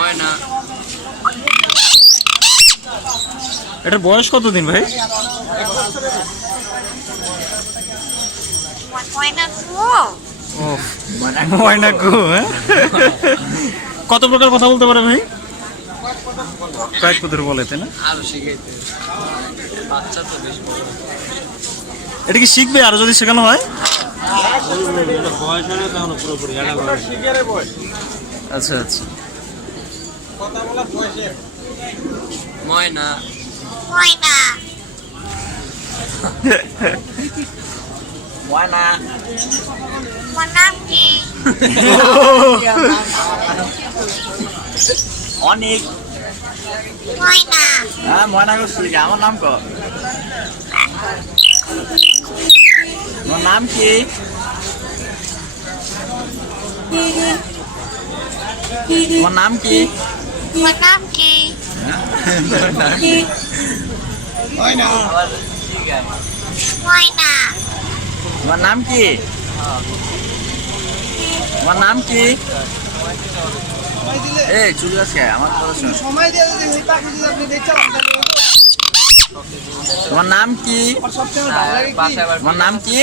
ময়না। এটার বয়স কতদিন ভাই? ও ময়না গো। কত প্রকার কথা বলতে পারে ভাই? কয়েক পদের বলে, তাই না? আরো শিখাইতে বাচ্চা তো বেশি বড়। এটা কি শিখবে আরো যদি শেখানো হয়? বয়স হলে তখন পুরোপুরি আচ্ছা আচ্ছা। ময়না। ময়না ময়না। তোমার নাম কি? অনেক। ময়না হ্যাঁ ময়না করছি, আমার নাম ক। তোমার নাম কি? তোমার নাম কি? তোমার নাম কি? ময়না। ময়না তোমার নাম কি? তোমার নাম কি? এই চুল আছে আমার কথা শোন। তোমার নাম কি? তোমার নাম কি?